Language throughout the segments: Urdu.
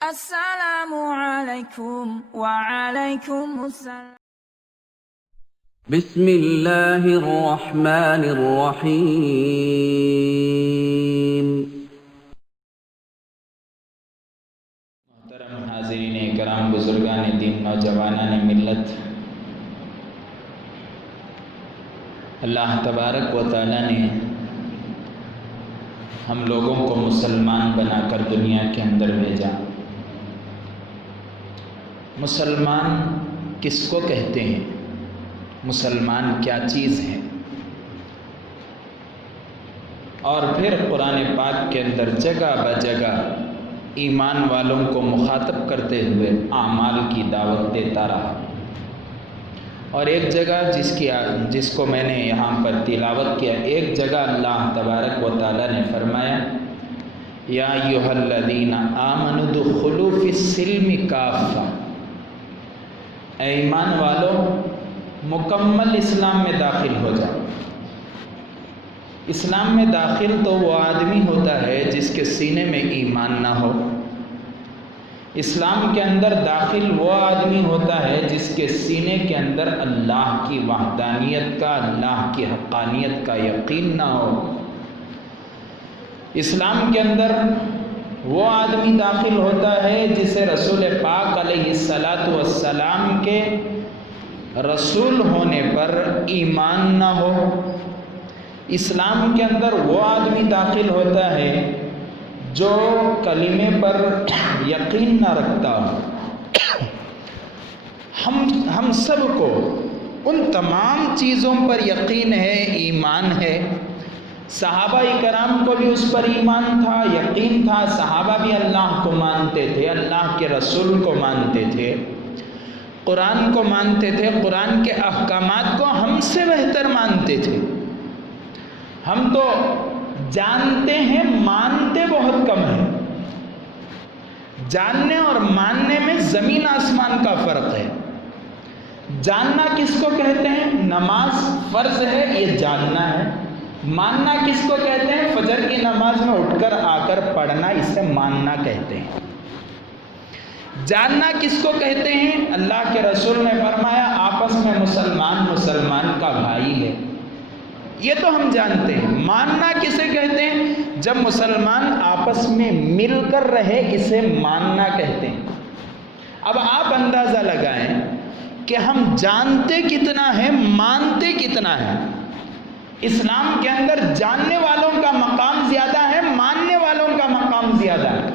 السلام علیکم وعلیکم السلام۔ بسم اللہ الرحمن الرحیم۔ محترم حاضرین کرام، بزرگان دین، نوجوانان ملت، اللہ تبارک و تعالیٰ نے ہم لوگوں کو مسلمان بنا کر دنیا کے اندر بھیجا۔ مسلمان کس کو کہتے ہیں؟ مسلمان کیا چیز ہے؟ اور پھر قرآن پاک کے اندر جگہ بجگہ ایمان والوں کو مخاطب کرتے ہوئے اعمال کی دعوت دیتا رہا، اور ایک جگہ جس کو میں نے یہاں پر تلاوت کیا، ایک جگہ اللہ تبارک و تعالیٰ نے فرمایا یا ایھا الذین آمنوا ادخلوا فی السلم کافہ، اے ایمان والو مکمل اسلام میں داخل ہو جاؤ۔ اسلام میں داخل تو وہ آدمی ہوتا ہے جس کے سینے میں ایمان نہ ہو۔ اسلام کے اندر داخل وہ آدمی ہوتا ہے جس کے سینے کے اندر اللہ کی وحدانیت کا، اللہ کی حقانیت کا یقین نہ ہو۔ اسلام کے اندر وہ آدمی داخل ہوتا ہے جسے رسول پاک علیہ السلام کے رسول ہونے پر ایمان نہ ہو۔ اسلام کے اندر وہ آدمی داخل ہوتا ہے جو کلمے پر یقین نہ رکھتا ہو۔ ہم سب کو ان تمام چیزوں پر یقین ہے، ایمان ہے۔ صحابہ کرام کو بھی اس پر ایمان تھا، یقین تھا۔ صحابہ بھی اللہ کو مانتے تھے، اللہ کے رسول کو مانتے تھے، قرآن کو مانتے تھے، قرآن کے احکامات کو ہم سے بہتر مانتے تھے۔ ہم تو جانتے ہیں، مانتے بہت کم ہے۔ جاننے اور ماننے میں زمین آسمان کا فرق ہے۔ جاننا کس کو کہتے ہیں؟ نماز فرض ہے، یہ جاننا ہے۔ ماننا کس کو کہتے ہیں؟ فجر کی نماز میں اٹھ کر آ کر پڑھنا، اسے ماننا کہتے ہیں۔ جاننا کس کو کہتے ہیں؟ اللہ کے رسول نے فرمایا آپس میں مسلمان کا بھائی ہے، یہ تو ہم جانتے ہیں۔ ماننا کسے کہتے ہیں؟ جب مسلمان آپس میں مل کر رہے، اسے ماننا کہتے ہیں۔ اب آپ اندازہ لگائیں کہ ہم جانتے کتنا ہے، مانتے کتنا ہے۔ اسلام کے اندر جاننے والوں کا مقام زیادہ ہے، ماننے والوں کا مقام زیادہ ہے۔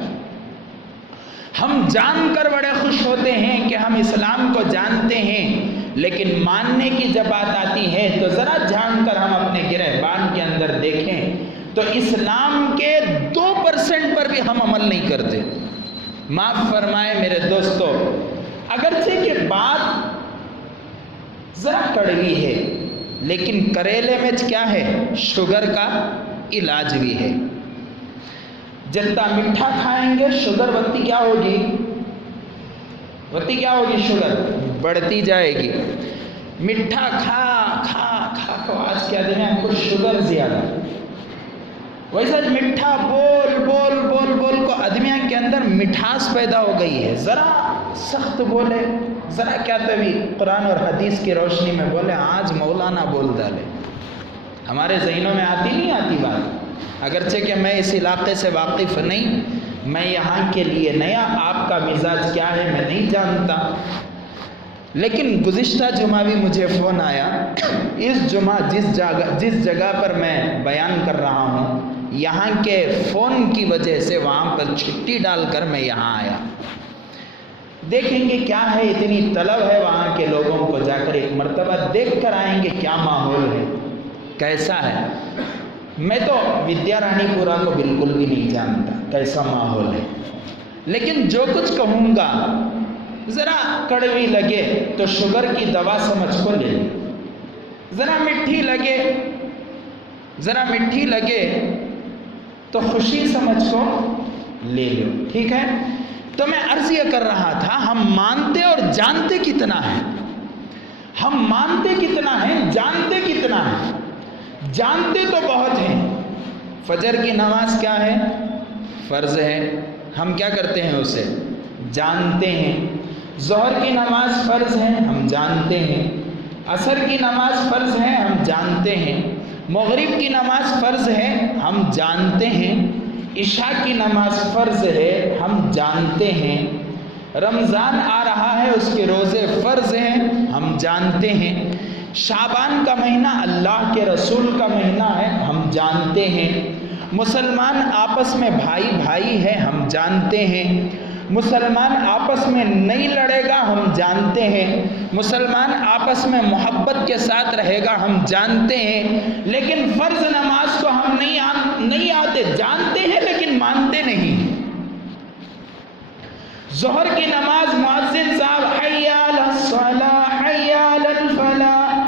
ہم جان کر بڑے خوش ہوتے ہیں کہ ہم اسلام کو جانتے ہیں، لیکن ماننے کی جب بات آتی ہے تو ذرا جان کر ہم اپنے گریبان کے اندر دیکھیں تو اسلام کے 2% پر بھی ہم عمل نہیں کرتے۔ معاف فرمائے میرے دوستو، اگرچہ کہ بات ذرا کڑوی ہے، لیکن کریلے میں کیا ہے؟ شوگر کا علاج بھی ہے۔ جتنا میٹھا کھائیں گے شوگر بڑھتی کیا ہوگی؟ شوگر بڑھتی جائے گی۔ میٹھا کھا کو آج کے آدمی کو شوگر زیادہ، ویسا میٹھا بول کو آدمی کے اندر مٹھاس پیدا ہو گئی ہے۔ ذرا سخت بولے، ذرا کیا تبھی قرآن اور حدیث کی روشنی میں بولے، آج مولانا بول ڈالے، ہمارے ذہنوں میں نہیں آتی بات۔ اگرچہ کہ میں اس علاقے سے واقف نہیں، میں یہاں کے لیے نیا، آپ کا مزاج کیا ہے میں نہیں جانتا، لیکن گزشتہ جمعہ بھی مجھے فون آیا۔ اس جمعہ جس جگہ پر میں بیان کر رہا ہوں، یہاں کے فون کی وجہ سے وہاں پر چھٹی ڈال کر میں یہاں آیا۔ دیکھیں گے کیا ہے، اتنی طلب ہے وہاں کے لوگوں کو جا کر ایک مرتبہ دیکھ کر آئیں گے کیا ماحول ہے، کیسا ہے۔ میں تو ودیا رانی پورا کو بالکل بھی نہیں جانتا کیسا ماحول ہے، لیکن جو کچھ کہوں گا ذرا کڑوی لگے تو شوگر کی دوا سمجھ کو لے لیں، ذرا میٹھی لگے تو خوشی سمجھ کو لے لو، ٹھیک ہے۔ تو میں عرض یہ کر رہا تھا، ہم مانتے اور جانتے کتنا ہے؟ ہم مانتے کتنا ہے، جانتے کتنا ہے؟ جانتے تو بہت ہیں۔ فجر کی نماز کیا ہے؟ فرض ہے، ہم کیا کرتے ہیں اسے؟ جانتے ہیں. ظہر کی نماز فرض ہے ہم جانتے ہیں. عصر کی نماز فرض ہے ہم جانتے ہیں. مغرب کی نماز فرض ہے ہم جانتے ہیں. عشاء کی نماز فرض ہے ہم جانتے ہیں. رمضان آ رہا ہے اس کے روزے فرض ہیں ہم جانتے ہیں. شعبان کا مہینہ اللہ کے رسول کا مہینہ ہے ہم جانتے ہیں. مسلمان آپس میں بھائی بھائی ہے ہم جانتے ہیں. مسلمان آپس میں نہیں لڑے گا ہم جانتے ہیں. مسلمان آپس میں محبت کے ساتھ رہے گا ہم جانتے ہیں. لیکن فرض نماز کو ہم نہیں آتے, جانتے ہیں لیکن مانتے نہیں. ظہر کی نماز مؤذن صاحب حی علی الصلاۃ حی علی الفلاح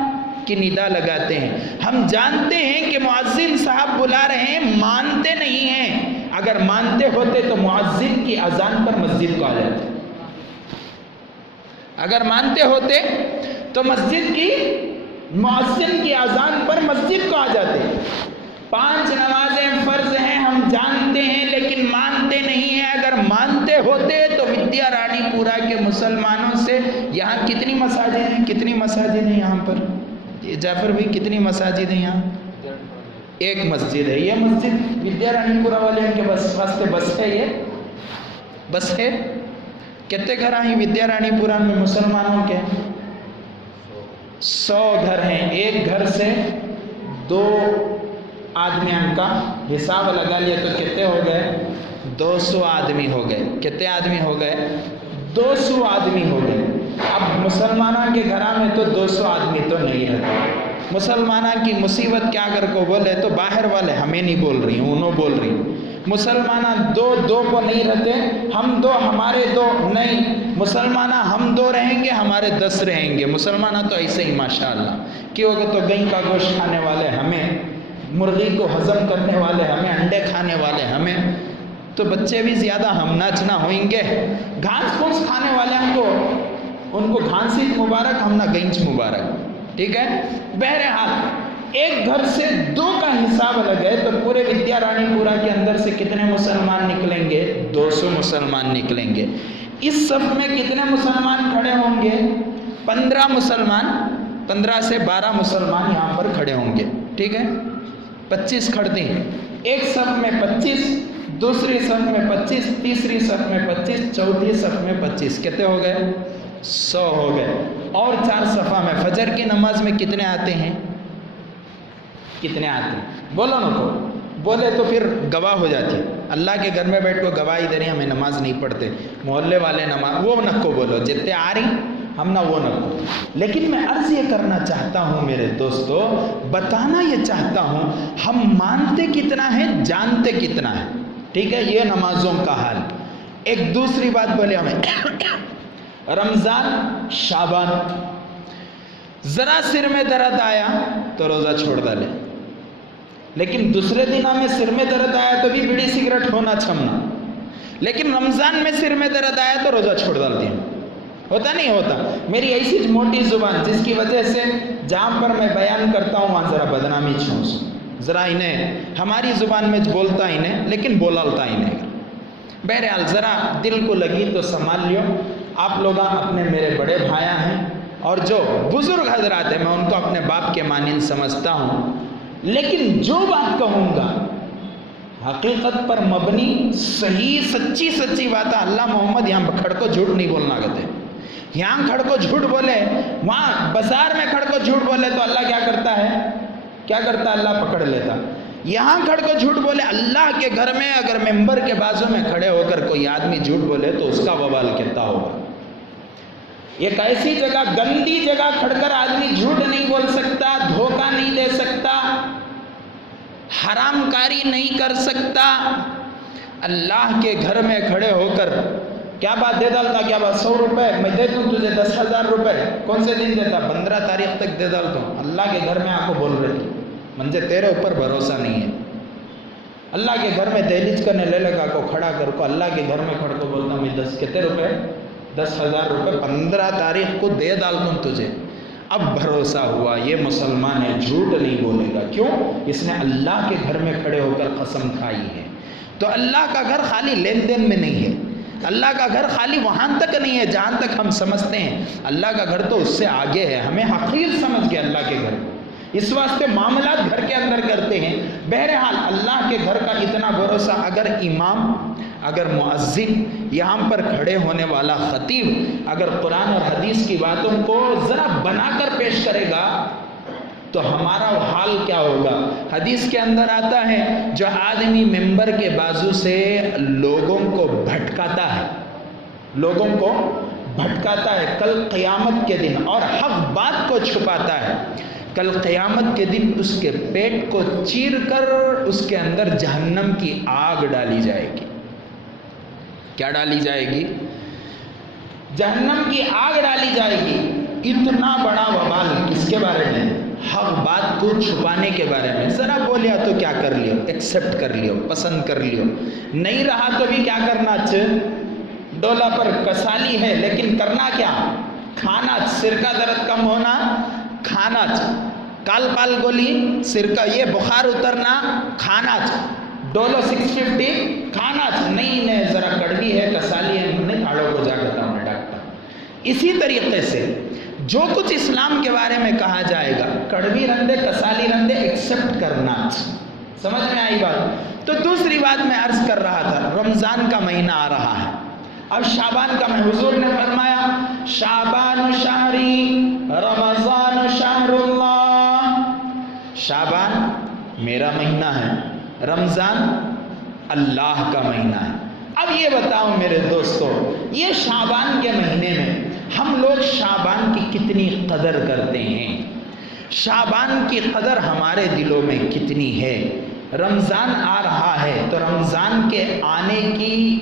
کی ندا لگاتے ہیں, ہم جانتے ہیں کہ مؤذن صاحب بلا رہے ہیں, مانتے نہیں ہیں. اگر مانتے ہوتے تو مؤذن کی اذان پر مسجد کو آ جاتے. اگر مانتے ہوتے تو مسجد کی مؤذن کی اذان پر مسجد کو آ جاتے. 5 نمازیں فرض ہیں ہم جانتے ہیں لیکن مانتے نہیں ہیں. اگر مانتے ہوتے تو ودیا رانی پورہ کے مسلمانوں سے, یہاں کتنی مساجد ہیں یہاں پر جعفر بھائی, کتنی مساجد ہیں یہاں؟ ایک مسجد ہے. یہ مسجد ودیا رانی پورہ والے کے بس ہے, یہ بس ہے. کتنے گھر ہیں ودیا رانی پورہ میں مسلمانوں کے؟ 100 گھر ہیں. ایک گھر سے 2 آدمیوں کا حساب لگا لیا تو کتنے ہو گئے؟ 200 آدمی ہو گئے. کتنے آدمی ہو گئے؟ 200 آدمی ہو گئے. اب مسلمانوں کے گھر میں تو 200 آدمی تو نہیں رہتے. مسلمانوں کی مصیبت کیا اگر کو بولے تو باہر والے ہمیں نہیں بول رہی, انہوں بول رہی. مسلمانہ 2 کو نہیں رہتے, ہم 2 ہمارے 2 نہیں. مسلمانہ ہم 2 رہیں گے ہمارے 10 رہیں گے. مسلمانہ تو ایسے ہی ماشاءاللہ, کیوں کہ تو گئی کا گوشت کھانے والے ہمیں, مرغی کو ہضم کرنے والے ہمیں, انڈے کھانے والے ہمیں, تو بچے بھی زیادہ ہم ناچنا ہوئیں گے. گھاس پھوس کھانے والے ہم کو, ان کو گھانسی مبارک, ہم نہ گینچ مبارک. ٹھیک ہے. بہرحال ایک گھر سے 2 کا حساب لگے تو پورے ودیا رانی پورہ کے اندر سے کتنے مسلمان نکلیں گے؟ 200 مسلمان نکلیں گے. اس صف میں کتنے مسلمان کھڑے ہوں گے؟ 15 مسلمان, 15 سے 12 مسلمان یہاں پر کھڑے ہوں گے. ٹھیک ہے. 25 کھڑتے ہیں. ایک صف میں 25, دوسری صف میں 25, تیسری صف میں 25, چوتھی صف میں 25. کتنے ہو گئے؟ 100 ہو گئے. اور 4 صفحہ میں فجر کی نماز میں کتنے آتے ہیں؟ کتنے آتے ہیں؟ بولو نا, کو بولے تو پھر گواہ ہو جاتی ہے. اللہ کے گھر میں بیٹھ کو گواہی دے رہی ہمیں نماز نہیں پڑھتے, محلے والے نماز, وہ نہ کو بولو جتنے آ رہی ہم نہ وہ نہ کو. لیکن میں عرض یہ کرنا چاہتا ہوں میرے دوستو, بتانا یہ چاہتا ہوں ہم مانتے کتنا ہے, جانتے کتنا ہے. ٹھیک ہے. یہ نمازوں کا حال. ایک دوسری بات بولے ہمیں, رمضان شعبان, ذرا سر میں درد آیا تو روزہ چھوڑ ڈالے. لیکن دوسرے دنوں میں سر میں درد آیا تو بھی بیڑی سگریٹ ہونا چھمنا. لیکن رمضان میں سر میں درد آیا تو روزہ چھوڑ ڈالتی ہوں. ہوتا نہیں ہوتا. میری ایسی موٹی زبان جس کی وجہ سے جہاں پر میں بیان کرتا ہوں وہاں ذرا بدنامی چھوس, ذرا انہیں ہماری زبان میں بولتا انہیں لیکن بولالتا انہیں. بہرحال ذرا دل کو لگی تو سنبھال لیو. آپ لوگ اپنے میرے بڑے بھائیاں ہیں اور جو بزرگ حضرات ہیں میں ان کو اپنے باپ کے مانند سمجھتا ہوں. لیکن جو بات کہوں گا حقیقت پر مبنی, صحیح سچی بات ہے. اللہ محمد یہاں کھڑ کو جھوٹ نہیں بولنا کہتے. یہاں کھڑ کو جھوٹ بولے, وہاں بازار میں کھڑ کو جھوٹ بولے تو اللہ کیا کرتا ہے؟ اللہ پکڑ لیتا. یہاں کھڑ کو جھوٹ بولے, اللہ کے گھر میں اگر ممبر کے بازو میں کھڑے ہو کر کوئی آدمی جھوٹ بولے تو اس کا وبال کتنا ہوگا. ایک ایسی جگہ, گندی جگہ کھڑ کر آدمی جھوٹ نہیں بول سکتا, دھوکہ نہیں دے سکتا, حرام کاری نہیں کر سکتا. اللہ کے گھر میں کھڑے ہو کر کیا بات دے ڈالتا, کیا بات 100 روپے میں دے دوں تجھے, 10,000 روپے کون سے دن دیتا, 15 تاریخ تک دے ڈالتا ہوں. اللہ کے گھر میں آپ کو بول رہی تھی منجے تیرے اوپر بھروسہ نہیں ہے. اللہ کے گھر میں دہلیج کرنے لے لگا کو کھڑا کر کو, اللہ کے گھر میں کھڑ کو بولتا ہوں میں 10 کتنے روپے, 10,000 روپے 15 تاریخ کو دے ڈالتا ہوں تجھے. اب بھروسہ ہوا یہ مسلمان ہے, جھوٹ نہیں بولے گا. کیوں؟ اس نے اللہ کے گھر میں کھڑے ہو کر قسم کھائی ہے. تو اللہ کا گھر خالی لین دین میں نہیں ہے, اللہ کا گھر خالی وہاں تک نہیں ہے جہاں تک ہم سمجھتے ہیں، اللہ کا گھر تو اس سے آگے ہے، ہمیں حقیر سمجھ کے اللہ کے گھر، اس واسطے معاملات گھر کے اندر کرتے ہیں۔ بہرحال اللہ کے گھر کا اتنا بھروسہ، اگر امام، اگر مؤذن، یہاں پر کھڑے ہونے والا خطیب اگر قرآن اور حدیث کی باتوں کو ذرا بنا کر پیش کرے گا تو ہمارا حال کیا ہوگا؟ حدیث کے اندر آتا ہے جو آدمی ممبر کے بازو سے لوگوں کو بھٹکاتا ہے، لوگوں کو بھٹکاتا ہے کل قیامت کے دن، اور حق بات کو چھپاتا ہے، کل قیامت کے دن اس کے پیٹ کو چیر کر اس کے اندر جہنم کی آگ ڈالی جائے گی۔ کیا ڈالی جائے گی؟ جہنم کی آگ ڈالی جائے گی۔ اتنا بڑا وبال کس کے بارے میں؟ حق بات کو چھپانے کے بارے میں۔ ذرا بولیا تو کیا کر لیو؟ ایکسپٹ کر لیو، پسند کر لیو، نہیں رہا تو بھی کیا کرنا چاہیے؟ ڈولا پر کسالی ہے لیکن کرنا کیا؟ کھانا، سرکہ درد کم ہونا کھانا، کال پال گولی سرکہ یہ بخار اترنا کھانا، ڈولو 650 کھانا، نہیں ذرا کڑوی ہے کسالی ہے نہیں کھاڑوں کو جا کرتا ہوں ڈاکٹر۔ اسی طریقے سے جو کچھ اسلام کے بارے میں کہا جائے گا، کڑوی رندے کسالی رندے ایکسپٹ کرنا، سمجھ میں آئی بات؟ تو دوسری بات میں عرض کر رہا تھا، رمضان کا مہینہ آ رہا ہے، اب شعبان کا مہینہ، حضور نے فرمایا شعبان شہری رمضان شہر اللہ، شعبان میرا مہینہ ہے، رمضان اللہ کا مہینہ ہے۔ اب یہ بتاؤ میرے دوستو، یہ شعبان کے مہینے میں ہم لوگ شعبان کی کتنی قدر کرتے ہیں؟ شعبان کی قدر ہمارے دلوں میں کتنی ہے؟ رمضان آ رہا ہے تو رمضان کے آنے کی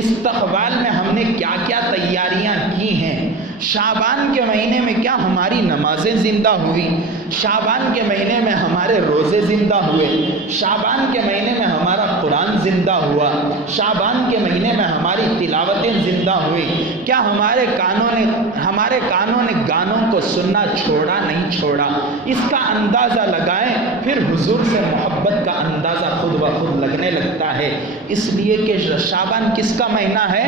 استقبال میں ہم نے کیا کیا تیاریاں کی ہیں؟ شعبان کے مہینے میں کیا ہماری نمازیں زندہ ہوئی؟ شعبان کے مہینے میں ہمارے روزے زندہ ہوئے؟ شعبان کے مہینے میں ہمارا قرآن زندہ ہوا؟ شعبان کے مہینے میں ہماری تلاوتیں زندہ ہوئی؟ کیا ہمارے کانوں نے گانوں کو سننا چھوڑا نہیں چھوڑا؟ اس کا اندازہ لگائیں، پھر حضور سے محبت کا اندازہ خود بخود لگنے لگتا ہے، اس لیے کہ شعبان کس کا مہینہ ہے؟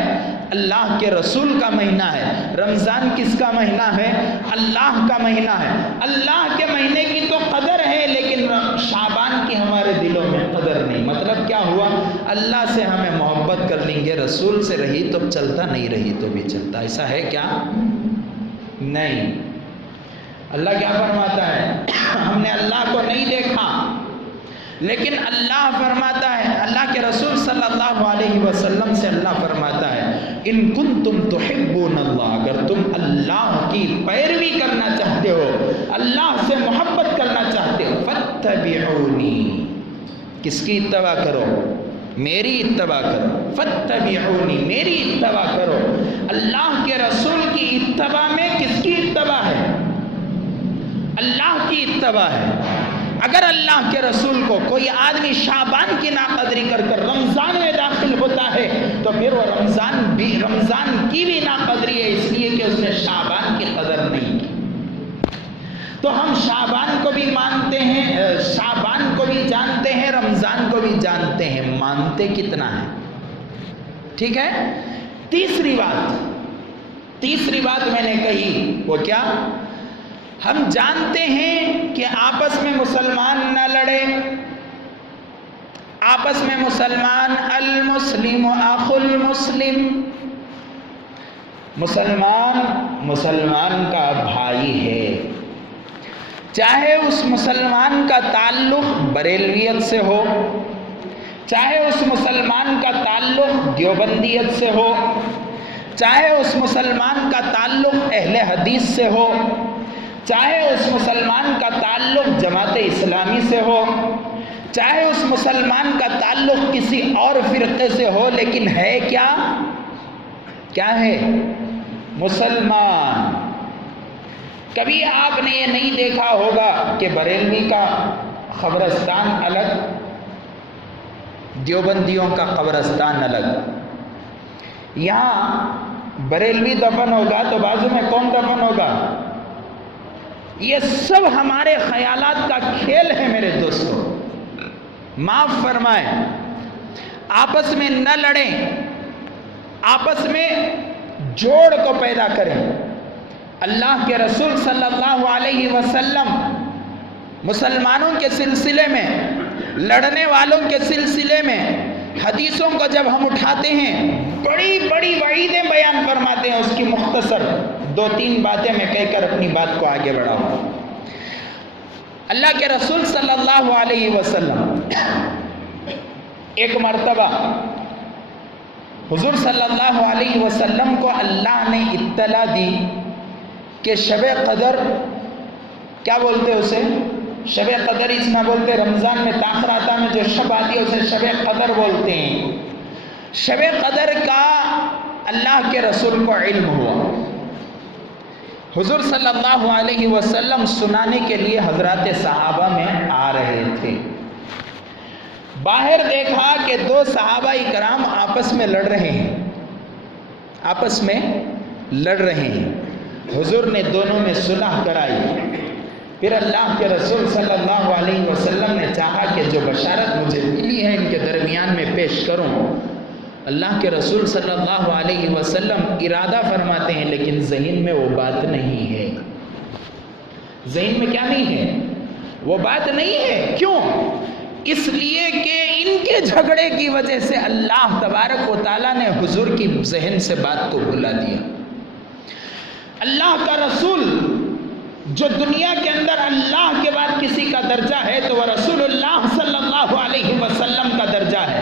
اللہ کے رسول کا مہینہ ہے۔ رمضان کس کا مہینہ ہے؟ اللہ کا مہینہ ہے۔ اللہ کے مہینے کی تو قدر ہے لیکن شعبان کی ہمارے دلوں میں قدر نہیں۔ مطلب کیا ہوا؟ اللہ سے ہمیں محبت کر لیں گے، رسول سے رہی تو چلتا، نہیں رہی تو بھی چلتا، ایسا ہے کیا؟ نہیں۔ اللہ کیا فرماتا ہے؟ ہم نے اللہ کو نہیں دیکھا لیکن اللہ فرماتا ہے، اللہ کے رسول صلی اللہ علیہ وسلم سے اللہ فرماتا ہے ان کنتم تحبون اللہ، اگر تم اللہ کی پیروی کرنا چاہتے ہو، اللہ سے محبت کرنا چاہتے ہو، فاتبعونی، کس کی اتباع کرو؟ میری اتباع کرو، فاتبعونی، میری اتباع کرو۔ اللہ کے رسول کی اتباع میں کس کی اتباع ہے؟ اللہ کی اتباع ہے۔ اگر اللہ کے رسول کو کوئی آدمی شعبان کی ناقدری کر کر رمضان میں داخل ہوتا ہے تو پھر وہ رمضان کی بھی ناقدری ہے، اس لیے کہ اس نے شعبان کی قدر نہیں کی۔ تو ہم شعبان کو بھی مانتے ہیں، شعبان کو بھی جانتے ہیں، رمضان کو بھی جانتے ہیں، مانتے کتنا ہے؟ ٹھیک ہے۔ تیسری بات میں نے کہی وہ کیا؟ ہم جانتے ہیں کہ آپس میں مسلمان نہ لڑے، آپس میں مسلمان، المسلم اخو المسلم، مسلمان کا بھائی ہے، چاہے اس مسلمان کا تعلق بریلویت سے ہو، چاہے اس مسلمان کا تعلق دیوبندیت سے ہو، چاہے اس مسلمان کا تعلق اہل حدیث سے ہو، چاہے اس مسلمان کا تعلق جماعت اسلامی سے ہو، چاہے اس مسلمان کا تعلق کسی اور فرقے سے ہو، لیکن ہے کیا ہے؟ مسلمان۔ کبھی آپ نے یہ نہیں دیکھا ہوگا کہ بریلوی کا قبرستان الگ، دیوبندیوں کا قبرستان الگ۔ یہاں بریلوی دفن ہوگا تو بازو میں کون دفن ہوگا؟ یہ سب ہمارے خیالات کا کھیل ہے میرے دوستو، معاف فرمائیں۔ آپس میں نہ لڑیں، آپس میں جوڑ کو پیدا کریں. اللہ کے رسول صلی اللہ علیہ وسلم مسلمانوں کے سلسلے میں، لڑنے والوں کے سلسلے میں حدیثوں کو جب ہم اٹھاتے ہیں بڑی بڑی وعیدیں بیان فرماتے ہیں. اس کی مختصر 2-3 باتیں میں کہہ کر اپنی بات کو آگے بڑھاؤں. اللہ کے رسول صلی اللہ علیہ وسلم ایک مرتبہ حضور صلی اللہ علیہ وسلم کو اللہ نے اطلاع دی کہ شب قدر، کیا بولتے اسے؟ شب قدر اس میں بولتے، رمضان میں تاخراتا میں جو شب آتی ہے اسے شب قدر بولتے ہیں. شب قدر کا اللہ کے رسول کو علم ہوا. حضور صلی اللہ علیہ وسلم سنانے کے لیے حضرات صحابہ میں آ رہے تھے. باہر دیکھا کہ 2 صحابہ کرام آپس میں لڑ رہے ہیں، آپس میں لڑ رہے ہیں. حضور نے دونوں میں صلح کرائی. پھر اللہ کے رسول صلی اللہ علیہ وسلم نے چاہا کہ جو بشارت مجھے ملی ہے ان کے درمیان میں پیش کروں. اللہ کے رسول صلی اللہ علیہ وسلم ارادہ فرماتے ہیں لیکن ذہن میں وہ بات نہیں ہے. ذہن میں کیا نہیں ہے؟ وہ بات نہیں ہے. کیوں؟ اس لیے کہ ان کے جھگڑے کی وجہ سے اللہ تبارک و تعالیٰ نے حضور کی ذہن سے بات کو بھلا دیا. اللہ کا رسول جو دنیا کے اندر اللہ کے بعد کسی کا درجہ ہے تو وہ رسول اللہ صلی اللہ علیہ وسلم کا درجہ ہے.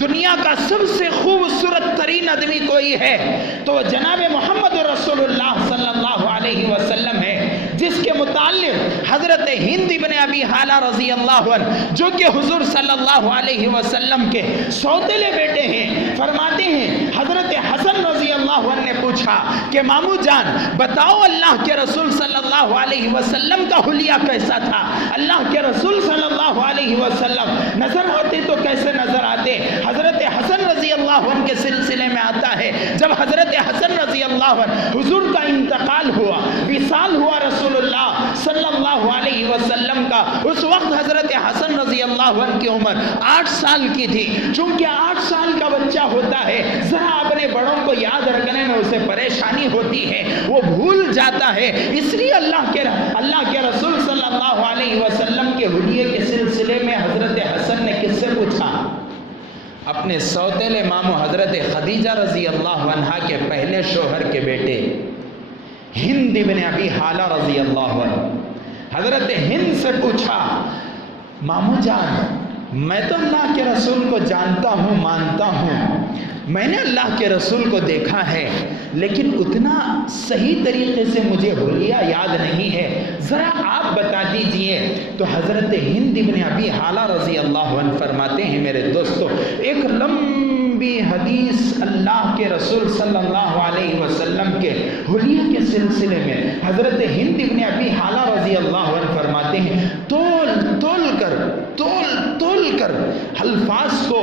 دنیا کا سب سے خوبصورت ترین آدمی کوئی ہے تو وہ جناب محمد رسول اللہ صلی اللہ علیہ وسلم ہے، جس کے متعلق حضرت ہند ابن ابی حالہ رضی اللہ عنہ جو کہ حضور صلی اللہ علیہ وسلم کے سوتیلے بیٹے ہیں، فرماتے ہیں حضرت حسن رضی اللہ عنہ نے پوچھا کہ مامو جان بتاؤ اللہ کے رسول صلی اللہ علیہ وسلم کا حلیہ کیسا تھا؟ اللہ کے رسول صلی اللہ علیہ وسلم نظر آتے تو کیسے نظر آتے؟ حضرت حسن رضی اللہ عنہ کے سلسلے میں آتا ہے جب حضرت حسن رضی اللہ عنہ حضور کا انتقال ہوا، وصال ہوا رسول اللہ صلی اللہ علیہ وسلم کا، اس وقت حضرت حسن رضی اللہ عنہ کی عمر 8 سال کی تھی. چونکہ 8 سال کا بچہ ہوتا ہے ذرا اپنے بڑوں کو یاد رکھنے میں اسے پریشانی ہوتی ہے، وہ بھول جاتا ہے. اس لیے اللہ کے رسول صلی اللہ علیہ وسلم کے حلیے کے سلسلے میں حضرت حسن نے کس سے پوچھا؟ اپنے سوتیلے ماموں حضرت خدیجہ رضی اللہ عنہا کے پہلے شوہر کے بیٹے ہند ابن ابی حالہ رضی اللہ عنہ. حضرت ہند سے پوچھا ماموں جان میں تو اللہ کے رسول کو جانتا ہوں، مانتا ہوں، میں نے اللہ کے رسول کو دیکھا ہے لیکن اتنا صحیح طریقے سے مجھے حلیہ یاد نہیں ہے، ذرا آپ بتا دیجئے. تو حضرت ہند ابن ابی حالہ رضی اللہ عنہ فرماتے ہیں میرے دوستو ایک لمبی حدیث اللہ کے رسول صلی اللہ علیہ وسلم کے حلیہ کے سلسلے میں حضرت ہند ابن ابی حالہ رضی اللہ عنہ فرماتے ہیں تول کر الفاظ کو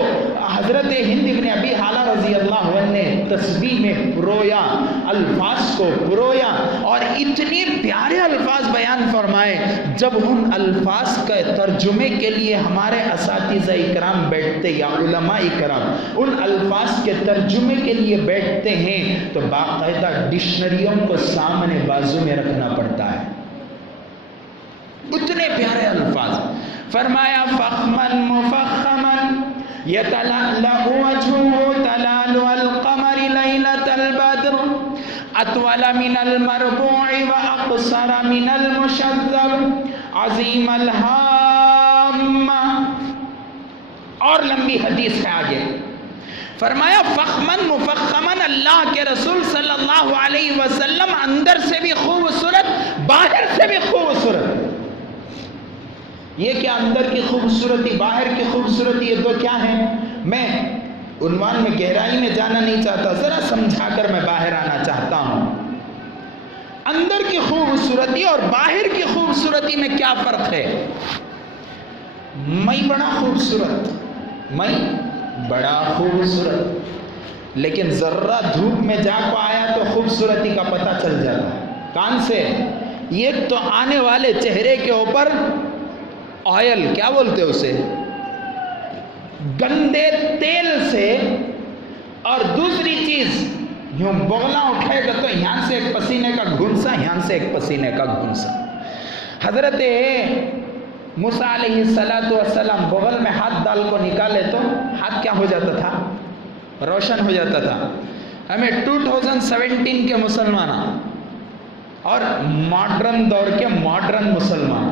حضرت ہند ابن ابی حالہ رضی اللہ عنہ نے تسبیح میں پرویا، الفاظ کو پرویا اور اتنے پیارے الفاظ بیان فرمائے. جب ان الفاظ کے ترجمے کے لیے ہمارے اساتذہ اکرام بیٹھتے یا علماء اکرام ان الفاظ کے ترجمے کے لیے بیٹھتے ہیں تو باقاعدہ ڈکشنریوں کو سامنے بازو میں رکھنا پڑتا ہے. اتنے پیارے الفاظ فرمایا فخمن مفخمن یتلألأ وجهه تلالع القمر ليلة البدر اطول من المربوع واقصر من المشذب عظیم الہام. اور لمبی حدیث ہے آگے. فرمایا فخمن مفخمن اللہ کے رسول صلی اللہ علیہ وسلم اندر سے بھی خوبصورت باہر سے بھی خوبصورت. یہ کیا اندر کی خوبصورتی باہر کی خوبصورتی یہ دو کیا ہیں؟ میں عنوان میں گہرائی میں جانا نہیں چاہتا، ذرا سمجھا کر میں باہر آنا چاہتا ہوں. اندر کی خوبصورتی اور باہر کی خوبصورتی میں کیا فرق ہے؟ میں بڑا خوبصورت لیکن ذرہ دھوپ میں جا کو آیا تو خوبصورتی کا پتہ چل جاتا ہے. کان سے؟ یہ تو آنے والے چہرے کے اوپر آئل کیا بولتے اسے، گندے تیل سے اور دوسری چیز یوں بغلا اٹھائے گا تو یہاں سے ایک پسینے کا گھنسا، یہاں سے ایک پسینے کا گھنسا. حضرت موسیٰ علیہ السلام بغل میں ہاتھ ڈال کو نکالے تو ہاتھ کیا ہو جاتا تھا؟ روشن ہو جاتا تھا. ہمیں 2017 کے مسلمان اور ماڈرن دور کے ماڈرن مسلمان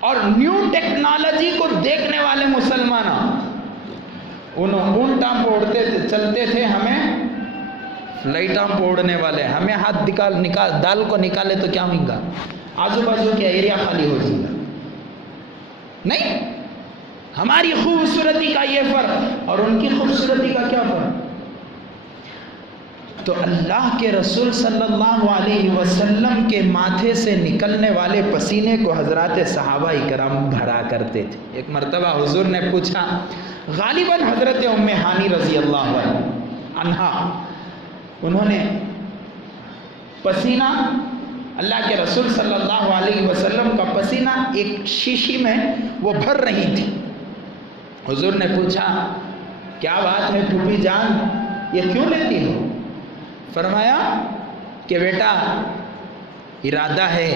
اور نیو ٹیکنالوجی کو دیکھنے والے مسلمان، انہوں اونٹاں پہ اڑتے تھے، چلتے تھے، ہمیں فلائٹاں پہ اڑنے والے. ہمیں ہاتھ دال کو نکالے تو کیا ہوگا؟ آزو بازو کے ایریا خالی ہو جائے گا. نہیں، ہماری خوبصورتی کا یہ فرق اور ان کی خوبصورتی کا کیا فرق؟ تو اللہ کے رسول صلی اللہ علیہ وسلم کے ماتھے سے نکلنے والے پسینے کو حضرات صحابہ کرام بھرا کرتے تھے. ایک مرتبہ حضور نے پوچھا، غالباً حضرت ام ہانی رضی اللہ عنہا، انہوں نے پسینہ، اللہ کے رسول صلی اللہ علیہ وسلم کا پسینہ ایک شیشی میں وہ بھر رہی تھی. حضور نے پوچھا، کیا بات ہے پھوپھی جان، یہ کیوں لیتی ہو؟ فرمایا کہ بیٹا ارادہ ہے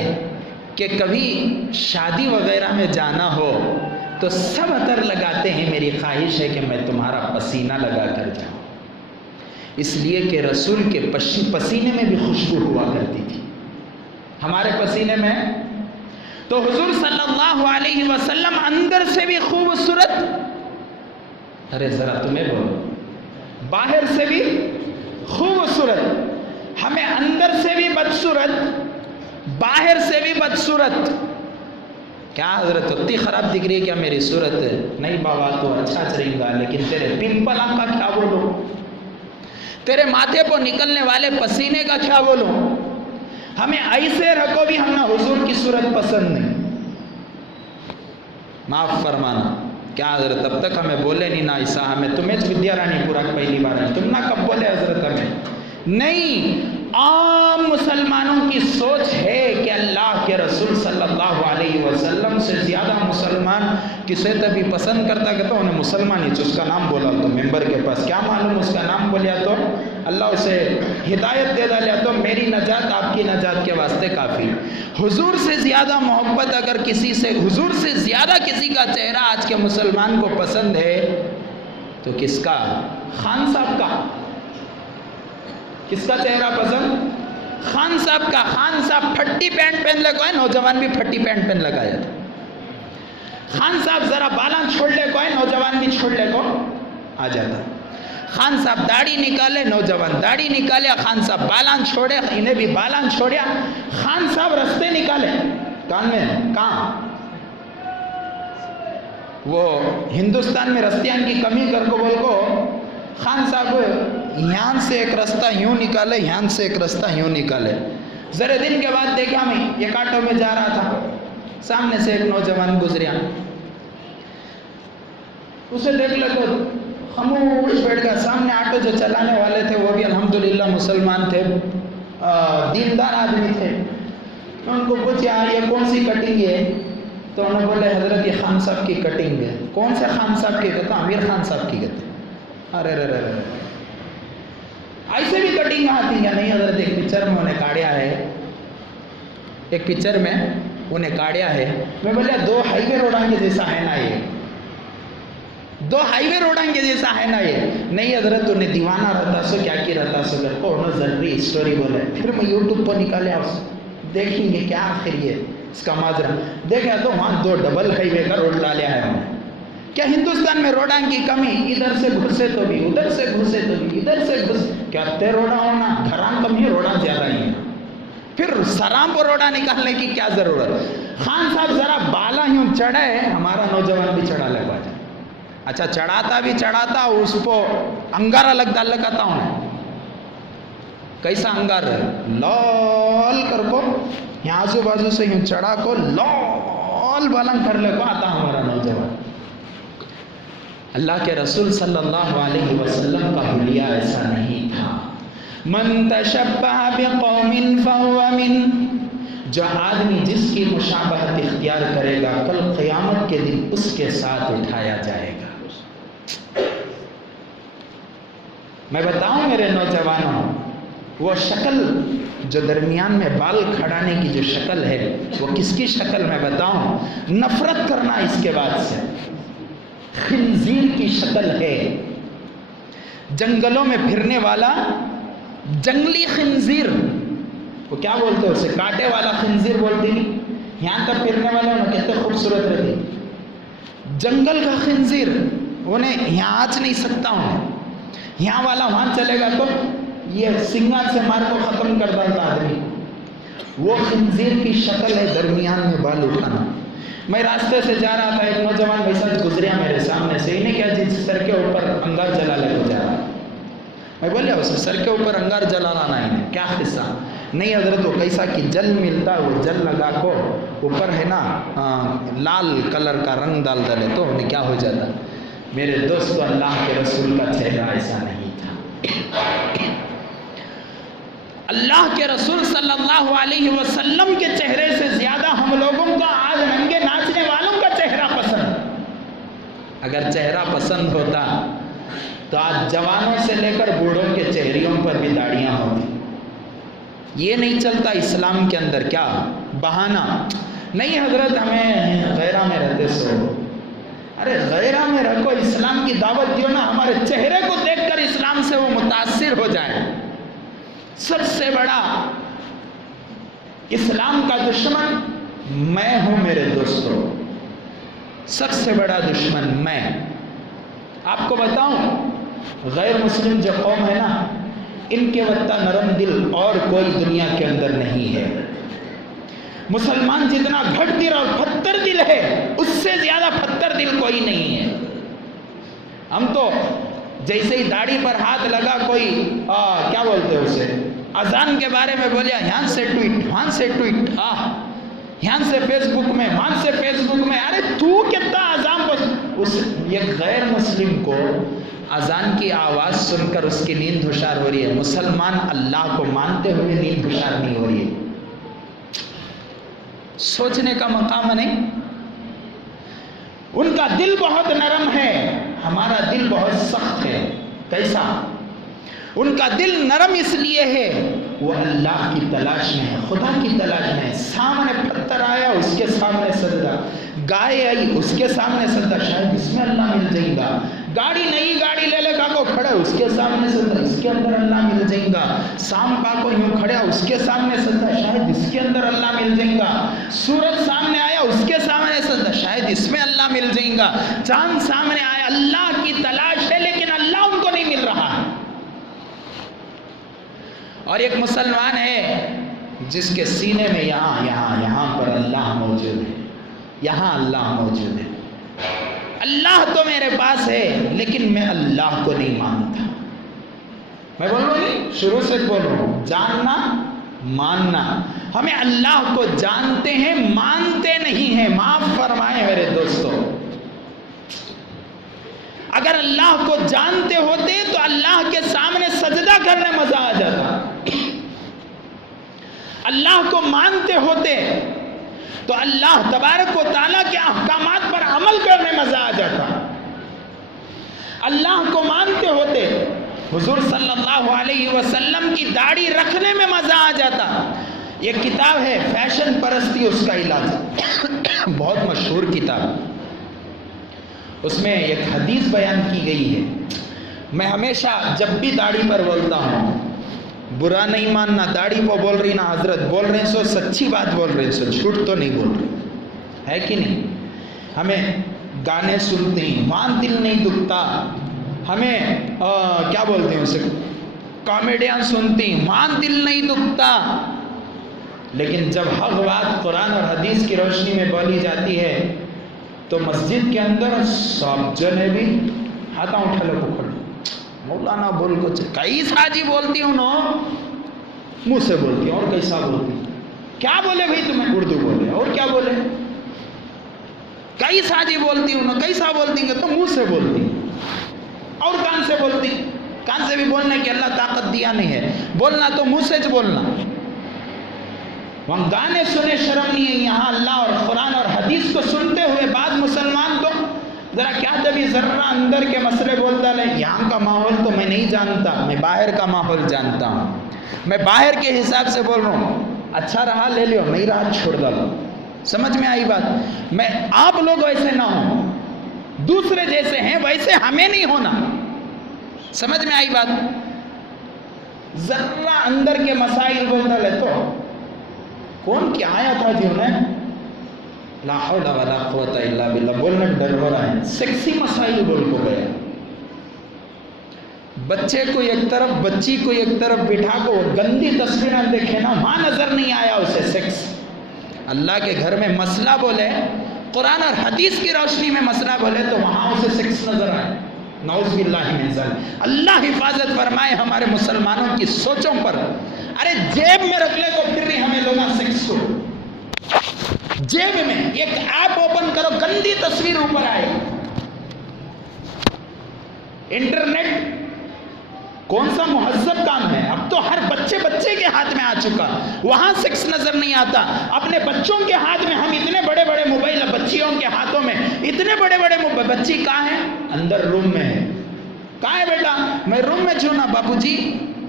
کہ کبھی شادی وغیرہ میں جانا ہو تو سب عطر لگاتے ہیں، میری خواہش ہے کہ میں تمہارا پسینہ لگا کر جاؤں. اس لیے کہ رسول کے پسینے میں بھی خوشبو ہوا کرتی تھی، ہمارے پسینے میں. تو حضور صلی اللہ علیہ وسلم اندر سے بھی خوبصورت، ارے ذرا تمہیں بولو، باہر سے بھی خوبصورت. ہمیں اندر سے بھی بدصورت، باہر سے بھی بدصورت. کیا حضرت اتنی خراب دکھ رہی ہے کیا میری صورت؟ نہیں بابا تو اچھا چلے گا، لیکن تیرے پمپل کا کیا بولوں، تیرے ماتھے پر نکلنے والے پسینے کا کیا بولوں. ہمیں ایسے رکھو بھی ہم نہ حضور کی صورت پسند نہیں. معاف فرمانا. کیا حضرت اب تک ہمیں بولے نہیں نا ایسا، ہمیں تمہیں ودیا رانی پورا پہلی بار ہے، تم نہ کب بولے حضرت ہمیں؟ نہیں، عام مسلمانوں کی سوچ ہے کہ اللہ کے رسول صلی اللہ علیہ وسلم سے زیادہ مسلمان کسے تبھی پسند کرتا کہ تو انہیں مسلمان ہی اس کا نام بولا تو ممبر کے پاس کیا معلوم اس کا نام بولیا تو اللہ اسے ہدایت دے ڈالیا تو میری نجات آپ کی نجات کے واسطے کافی. حضور سے زیادہ محبت اگر کسی سے، حضور سے زیادہ کسی کا چہرہ آج کے مسلمان کو پسند ہے تو کس کا؟ خان صاحب کا. کس کا چہرہ پسند؟ خان صاحب کا. خان صاحب پھٹی پینٹ پہن لے کوئی نوجوان بھی پھٹی پینٹ پہن لگایا تھا. خان صاحب ذرا بالاں چھوڑ لے کوئی نوجوان بھی چھوڑ لے کو آ جاتا. خان صاحب داڑھی نکالے، نوجوان داڑھی نکالے. خان صاحب بالاں چھوڑے، انہیں بھی بالاں چھوڑیا. خان صاحب رستے نکالے کان میں، کہاں؟ وہ ہندوستان میں رستیاں کی کمی کر کو بول کو خان صاحب یہاں سے ایک رستہ یوں نکالے، یہاں سے ایک رستہ یوں نکالے. ذرا دن کے بعد دیکھا میں ایک آٹو میں جا رہا تھا، سامنے سے ایک نوجوان گزریا. اسے دیکھ لے تو خاموش بیٹھ گیا. سامنے آٹو جو چلانے والے تھے وہ بھی الحمدللہ مسلمان تھے، دیندار آدمی تھے. ان کو پوچھا یہ کون سی کٹنگ ہے؟ تو انہوں نے بولے حضرت یہ خان صاحب کی کٹنگ ہے. کون سے خان صاحب کی؟ کہتا امیر خان صاحب کی. کہتے ارے رے رے ایسے بھی کٹنگ آتی ہے؟ نہیں حضرت ایک پکچر میں انہیں کاڑیا ہے، ایک پکچر میں انہیں کاڑیا ہے. میں بولے دو ہائی وے روڈاں کے جیسا ہے نا یہ، دو ہائی وے روڈاں کے جیسا ہے نا یہ. نہیں حضرت انہیں دیوانہ رہتا سو کیا کی رہتا سو کر کو انہوں ضروری اسٹوری بولے. پھر میں یوٹیوب پر نکالے دیکھیں گے کیا آخر یہ اس کا ماجرا. دیکھا تو وہاں دو ڈبل ہائی وے کا روڈ ڈالیا ہے ہم نے. کیا ہندوستان میں روڈاں کی کمی؟ ادھر سے گھسے تو بھی، ادھر سے گھسے تو بھی، ادھر سے گھس کیا تے روڈاں ہونا گھراں کم ہی روڈاں زیادہ ہی ہیں. پھر سرام پر روڈاں نکالنے کی کیا ضرورت؟ خان صاحب ذرا بالا یوں چڑھے، ہمارا نوجوان بھی چڑھا لے پاجا. اچھا چڑھاتا بھی چڑھاتا اس کو انگارا لگ ڈال لگاتا ہوں. کیسا انگار ہے؟ لال کر کو یہاں آزو بازو سے یوں چڑھا کو لال بالنگ کر لے کو آتا ہمارا نوجوان. اللہ کے رسول صلی اللہ علیہ وسلم کا حلیہ ایسا نہیں تھا. من تشبہ بقوم فہو من، جو آدمی جس کی مشابہت اختیار کرے گا کل قیامت کے دن اس کے ساتھ اٹھایا جائے گا. میں بتاؤں میرے نوجوانوں، وہ شکل جو درمیان میں بال کھڑانے کی جو شکل ہے وہ کس کی شکل میں بتاؤں؟ نفرت کرنا اس کے بعد سے، خنزیر کی شکل ہے، جنگلوں میں پھرنے والا جنگلی خنزیر، وہ کیا بولتے ہیں اسے؟ کانٹے والا خنزیر بولتے نہیں، یہاں تک پھرنے والا انہیں کہتے خوبصورت رہتی، جنگل کا خنزیر، انہیں یہاں آج نہیں سکتا، انہیں یہاں والا وہاں چلے گا تو یہ سنگار سے مار کو ختم کر دیتا آدمی، وہ خنزیر کی شکل ہے درمیان میں بال اٹھانا۔ میں راستے سے جا رہا تھا، ایک نوجوان ویسا گزریا میرے سامنے سے، انہیں کیا جی سر کے اوپر انگار جلا لے کے جا رہا، میں بولیا اسے سر کے اوپر انگار جلا لانا ہے کیا قصہ؟ نہیں حضرت، وہ کیسا کہ جل ملتا، وہ جل لگا کو اوپر ہے نا لال کلر کا رنگ ڈال ڈالے تو انہیں کیا ہو جاتا۔ میرے دوستو، اللہ کے رسول کا چہرہ ایسا نہیں تھا، اللہ کے رسول صلی اللہ علیہ وسلم کے چہرے سے زیادہ ہم لوگوں کا آج ننگے ناچنے والوں کا چہرہ پسند۔ اگر چہرہ پسند ہوتا تو آج جوانوں سے لے کر بوڑھوں کے چہریوں پر بھی داڑیاں ہوتی۔ یہ نہیں چلتا اسلام کے اندر، کیا بہانہ نہیں حضرت ہمیں غیرہ میں رہتے سو، ارے غیرہ میں رکھو، اسلام کی دعوت دیو نا، ہمارے چہرے کو دیکھ کر اسلام سے وہ متاثر ہو جائے۔ سب سے بڑا اسلام کا دشمن میں ہوں میرے دوستو، سب سے بڑا دشمن میں۔ آپ کو بتاؤں، غیر مسلم جو قوم ہے نا، ان کے وقتا نرم دل اور کوئی دنیا کے اندر نہیں ہے۔ مسلمان جتنا گھٹ دل اور پتھر دل ہے، اس سے زیادہ پتھر دل کوئی نہیں ہے۔ ہم تو جیسے ہی داڑھی پر ہاتھ لگا کوئی کیا بولتے ہیں اسے، اذان کے بارے میں بولیا، یہاں سے ٹویٹ، وہاں سے ٹویٹ، یہاں سے فیس بک میں، وہاں سے فیس بک میں، ارے تو کتنا اذان اس یہ غیر مسلم کو اذان کی آواز سن کر اس کی نیند ہوشار ہو رہی ہے، مسلمان اللہ کو مانتے ہوئے نیند ہوشار نہیں ہو رہی ہے۔ سوچنے کا مقام نہیں، ان کا دل بہت نرم ہے، ہمارا دل بہت سخت ہے۔ کیسا؟ ان کا دل نرم اس لیے ہے، وہ اللہ کی تلاش میں ہے، خدا کی تلاش میں ہے۔ سامنے پتھر آیا، اس کے سامنے سجدہ، گائے آئی، اس کے سامنے سجدہ، شاید اس میں اللہ مل جائے گا۔ گاڑی نئی گاڑی لے لے کا کو کھڑے، اس کے سامنے سجدہ، اس کے اندر اللہ مل جائے گا۔ سام کا کو یوں کھڑا، اس کے سامنے سجدہ، شاید اس کے اندر اللہ مل جائے گا۔ سورج سامنے آیا، اس کے سامنے سجدہ، شاید اس میں اللہ مل جائے گا۔ چاند سامنے آیا، اللہ کی تلاش ہے، لیکن اللہ ان کو نہیں مل رہا ہے۔ اور ایک مسلمان ہے جس کے سینے میں یہاں پر اللہ موجود ہے، یہاں اللہ موجود ہے۔ اللہ تو میرے پاس ہے، لیکن میں اللہ کو نہیں مانتا۔ میں بول رہا ہوں نہیں، شروع سے بول رہا ہوں، جاننا ماننا، ہمیں اللہ کو جانتے ہیں، مانتے نہیں ہیں۔ معاف فرمائیں میرے دوستو، اگر اللہ کو جانتے ہوتے تو اللہ کے سامنے سجدہ کرنے مزہ آ جاتا۔ اللہ کو مانتے ہوتے تو اللہ تبارک و تعالیٰ کے احکامات پر عمل کرنے مزہ آ جاتا۔ اللہ کو مانتے ہوتے، حضور صلی اللہ علیہ وسلم کی داڑھی رکھنے میں مزہ آ جاتا۔ یہ کتاب ہے فیشن پرستی اس کا علاج، بہت مشہور کتاب، اس میں ایک حدیث بیان کی گئی ہے۔ میں ہمیشہ جب بھی داڑھی پر بولتا ہوں، برا نہیں ماننا، داڑھی کو بول رہی نا حضرت، بول رہے ہیں سو سچی بات بول رہے ہیں، سو جھوٹ تو نہیں بول رہے، ہے کہ نہیں؟ ہمیں گانے سنتے ہیں، وہاں دل نہیں دکھتا، ہمیں کیا بولتے ہیں اسے، کامیڈیاں سنتی ہیں، وہاں دل نہیں دکھتا، لیکن جب حق بات قرآن اور حدیث کی روشنی میں بولی جاتی ہے تو مسجد کے اندر سب جنے بھی ہاتھاں اٹھا لے کو کھڑے، مولانا بول کو کئی ساجی بولتی ہوں نا، منہ سے بولتی ہوں، اور کیسا بولتی، کیا بولے بھائی تمہیں؟ اردو بولے، اور کیا بولے؟ کئی ساجی بولتی ہوں نا، کیسا بولتی ہیں تو منہ سے بولتی، اور کان سے بولتی، کان سے بھی بولنے کی اللہ طاقت دیا نہیں ہے، بولنا تو منہ سے بولنا۔ وہاں گانے سنے شرم نہیں ہے، یہاں اللہ اور قرآن اور حدیث کو سنتے ہوئے بعض مسلمان تو ذرا کیا جبھی ذرہ اندر کے مسئلے بولتا ہے، یہاں کا ماحول تو میں نہیں جانتا، میں باہر کا ماحول جانتا ہوں، میں باہر کے حساب سے بول رہا ہوں، اچھا رہا لے لیو، نہیں رہا چھوڑ ڈالو۔ سمجھ میں آئی بات؟ میں آپ لوگ ویسے نہ ہوں، دوسرے جیسے ہیں ویسے ہمیں نہیں ہونا۔ سمجھ میں آئی بات؟ ذرہ اندر کے مسائل بولتا ہے تو کون کیا آیا تھا جی انہیں لا حول ولا قوت الا باللہ بولنے ڈر ہو رہا ہے، سیکسی مسائل بول کو گیا، بچے کو ایک طرف بچی کو ایک طرف بٹھا کو گندی تصویریں دیکھے نا، وہاں نظر نہیں آیا اسے سیکس۔ اللہ کے گھر میں مسئلہ بولے، قرآن اور حدیث کی روشنی میں مسئلہ بولے تو وہاں اسے سیکس نظر آئے، نعوذ باللہ من ذلک۔ اللہ حفاظت فرمائے ہمارے مسلمانوں کی سوچوں پر۔ ارے جیب میں رکھ لے تو پھر نہیں ہمیں لوگا سیکس کو، جیب میں ایک ایپ اوپن کرو گندی تصویر اوپر آئے۔ انٹرنیٹ کون سا مہذب کام ہے؟ اب تو ہر بچے کے ہاتھ میں آ چکا، وہاں سیکس نظر نہیں آتا۔ اپنے بچوں کے ہاتھ میں ہم اتنے بڑے بڑے موبائل، بچیوں کے ہاتھوں میں اتنے بڑے بڑے موبائل، بچی کہاں ہے؟ اندر روم میں ہے۔ کہاں ہے بیٹا؟ میں روم میں چھونا، بابو جی،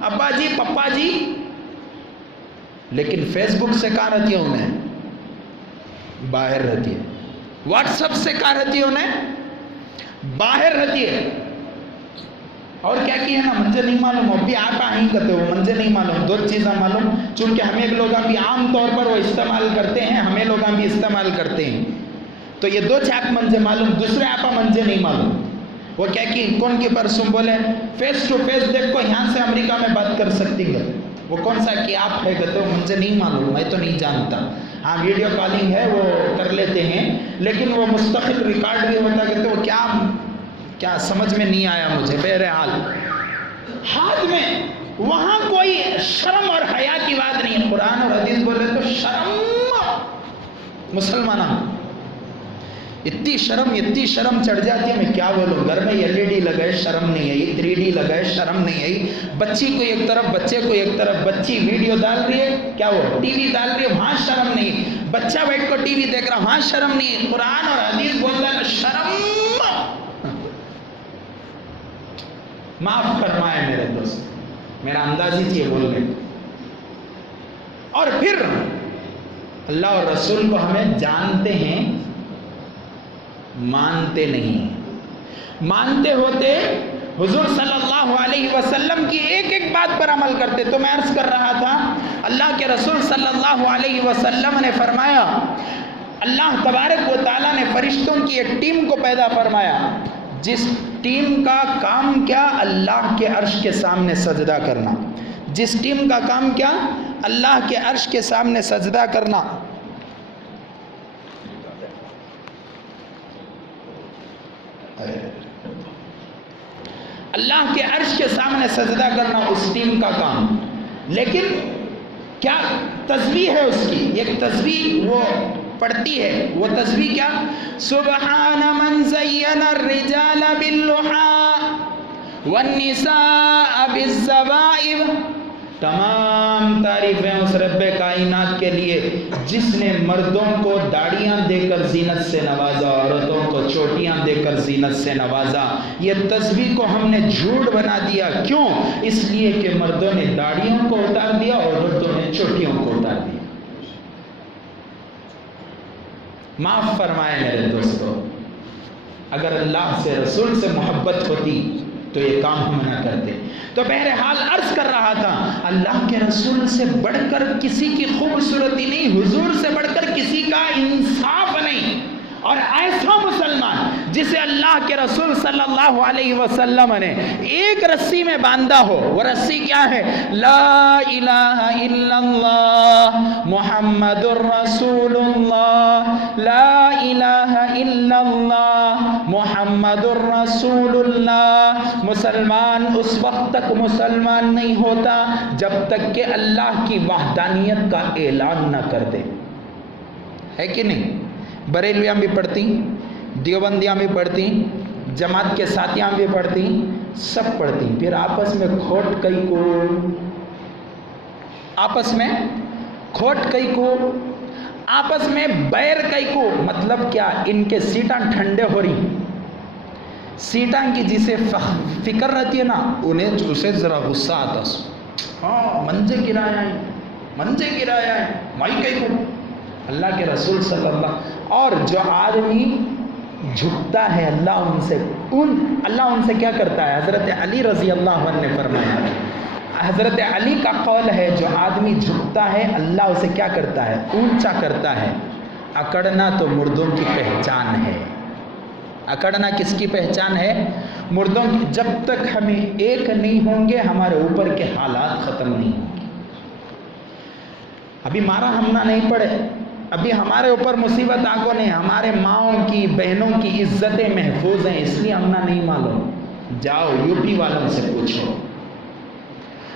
ابا جی، پپا جی۔ لیکن فیس بک سے کہاں رہتی ہے انہیں؟ باہر رہتی ہے۔ واٹس ایپ سے کہاں رہتی ہے انہیں؟ باہر رہتی ہے۔ اور کیا کی ہے نا، مجھے نہیں معلوم، ابھی آپ آہیں کرتے ہو، مجھے نہیں معلوم، دو چیزیں معلوم، چونکہ ہمیں لوگ بھی عام طور پر وہ استعمال کرتے ہیں، ہمیں لوگ بھی استعمال کرتے ہیں، تو یہ دو ایپ مجھے معلوم، دوسرے ایپ مجھے نہیں معلوم۔ وہ کیا کی کون کی پرسوں بولے فیس ٹو فیس دیکھو یہاں سے امریکہ میں بات کر سکتی ہے، وہ کون سا کی ایپ ہے کہتے ہو، مجھے نہیں معلوم، میں تو نہیں جانتا۔ ہاں ویڈیو کالنگ ہے وہ کر لیتے ہیں، لیکن وہ مستقل ریکارڈ بھی ہوتا کہتے وہ کیا سمجھ میں نہیں آیا مجھے۔ بہرحال ہاتھ میں وہاں کوئی شرم اور حیا کی بات نہیں ہے، قرآن اور حدیث بولے تو شرم مسلمانوں اتنی شرم چڑھ جاتی ہے، میں کیا بولوں۔ گھر میں LED لگائے شرم نہیں آئی، 3D لگائے شرم نہیں آئی، بچی کو ایک طرف بچے کو ایک طرف، بچی ویڈیو ڈال رہی ہے، کیا وہ ٹی وی ڈال رہی ہے، وہاں شرم نہیں، بچہ بیٹھ کو ٹی وی دیکھ رہا وہاں شرم نہیں۔ قرآن اور حدیث بولتا ہے شرم معاف فرمائے میرے دوست، میرا انداز ہی چاہیے بولنے۔ اور پھر اللہ اور رسول کو ہمیں جانتے ہیں، مانتے نہیں۔ مانتے ہوتے حضور صلی اللہ علیہ وسلم کی ایک ایک بات پر عمل کرتے۔ تو میں عرض کر رہا تھا، اللہ کے رسول صلی اللہ علیہ وسلم نے فرمایا، اللہ تبارک و تعالیٰ نے فرشتوں کی ایک ٹیم کو پیدا فرمایا، جس ٹیم کا کام کیا؟ اللہ کے عرش کے سامنے سجدہ کرنا۔ جس ٹیم کا کام کیا؟ اللہ کے عرش کے سامنے سجدہ کرنا۔ اللہ کے عرش کے سامنے سجدہ کرنا اس ٹیم کا کام۔ لیکن کیا تسبیح ہے اس کی؟ ایک تسبیح وہ پڑھتی ہے، وہ تسبیح کیا؟ سبحان من زین الرجال باللحى والنساء بالزبائب۔ تمام تعریفیں اس رب کائنات کے لیے جس نے مردوں کو داڑیاں دے کر زینت سے نوازا، عورتوں کو چوٹیاں دے کر زینت سے نوازا۔ یہ تسبیح کو ہم نے جھوٹ بنا دیا، کیوں؟ اس لیے کہ مردوں نے داڑیوں کو اتار دیا اور عورتوں نے چوٹیوں کو اتار دیا۔ معاف فرمائے میرے دوستو، اگر اللہ سے رسول سے محبت ہوتی تو یہ کام ہم نہ کرتے۔ تو بہرحال عرض کر رہا تھا، اللہ کے رسول سے بڑھ کر کسی کی خوبصورتی نہیں، حضور سے بڑھ کر کسی کا انصاف نہیں۔ اور ایسا مسلمان جسے اللہ کے رسول صلی اللہ علیہ وسلم نے ایک رسی میں باندھا ہو، وہ رسی کیا ہے؟ لا الہ الا اللہ محمد الرسول اللہ، لا الہ الا اللہ محمد الرسول اللہ۔ مسلمان اس وقت تک مسلمان نہیں ہوتا جب تک کہ اللہ کی وحدانیت کا اعلان نہ کر دے، ہے کہ نہیں؟ بریلویاں بھی پڑھتی، دیوبندیاں بھی پڑھتی، جماعت کے ساتھیاں بھی پڑھتی، سب پڑھتی، پھر آپس میں کھوٹ کئی کو، آپس میں کھوٹ کئی کو، آپس میں بیر کئی کو۔ مطلب کیا؟ ان کے سیٹاں ٹھنڈے ہو رہی، سیٹاں کی جسے فکر رہتی ہے نا انہیں اسے ذرا غصہ آتا ہاں منجے گرایا ہے مائی کئی کو اللہ کے رسول صلی اللہ. اور جو آدمی جھکتا ہے اللہ ان سے کیا کرتا ہے؟ حضرت علی رضی اللہ عنہ نے فرمایا, حضرت علی کا قول ہے جو آدمی جھکتا ہے اللہ اسے کیا کرتا ہے؟ اونچا کرتا ہے. اکڑنا تو مردوں کی پہچان ہے. اکڑنا کس کی پہچان ہے؟ مردوں کی. جب تک ہمیں ایک نہیں ہوں گے ہمارے اوپر کے حالات ختم نہیں ہوں گے. ابھی مارا ہمنا نہیں پڑے, ابھی ہمارے اوپر مصیبت آنکھوں نہیں, ہمارے ماؤں کی بہنوں کی عزتیں محفوظ ہیں, اس لیے ہمنا نہیں معلوم. جاؤ یو پی والوں سے پوچھو,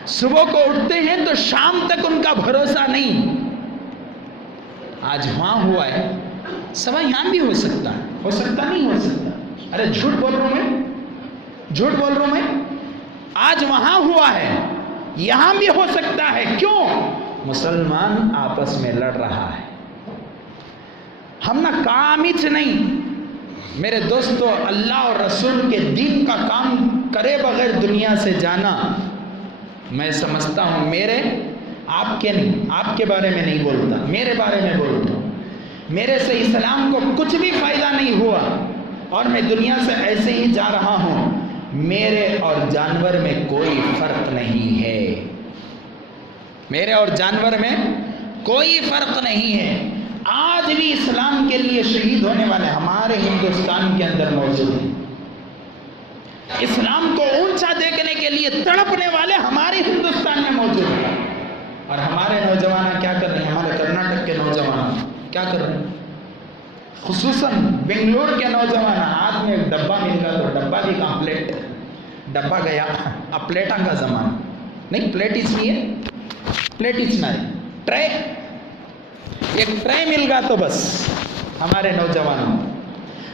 صبح کو اٹھتے ہیں تو شام تک ان کا بھروسہ نہیں. آج وہاں ہوا ہے سوا یہاں بھی ہو سکتا ہے, ہو سکتا نہیں ہو سکتا. ارے جھوٹ بول رہا ہوں میں. آج وہاں ہوا ہے یہاں بھی ہو سکتا ہے. کیوں؟ مسلمان آپس میں لڑ رہا ہے. ہم نہ کامچ نہیں. میرے دوستو, اللہ اور رسول کے دین کا کام کرے بغیر دنیا سے جانا, میں سمجھتا ہوں میرے آپ کے نہیں, آپ کے بارے میں نہیں بولتا, میرے بارے میں بولتا ہوں. میرے سے اسلام کو کچھ بھی فائدہ نہیں ہوا اور میں دنیا سے ایسے ہی جا رہا ہوں. میرے اور جانور میں کوئی فرق نہیں ہے. میرے اور جانور میں کوئی فرق نہیں ہے. آج بھی اسلام کے لیے شہید ہونے والے ہمارے ہندوستان کے اندر موجود ہیں. اسلام کو اونچا دیکھنے کے لیے تڑپنے والے ہمارے ہندوستان میں موجود ہیں. اور ہمارے نوجوان کیا کر رہے ہیں؟ ہمارے کرناٹک کے نوجوان کیا کر رہے ہیں؟ خصوصاً بنگلور کے نوجوان, ہاتھ میں ایک ڈبہ مل گیا تو ڈبہ بھی کہاں پلیٹ, ڈبہ گیا. اب پلیٹاں کا زمانہ نہیں, پلیٹ اس لیے پلیٹ اس نہیں, ٹرے, ایک ٹرے مل گیا تو بس. ہمارے نوجوانوں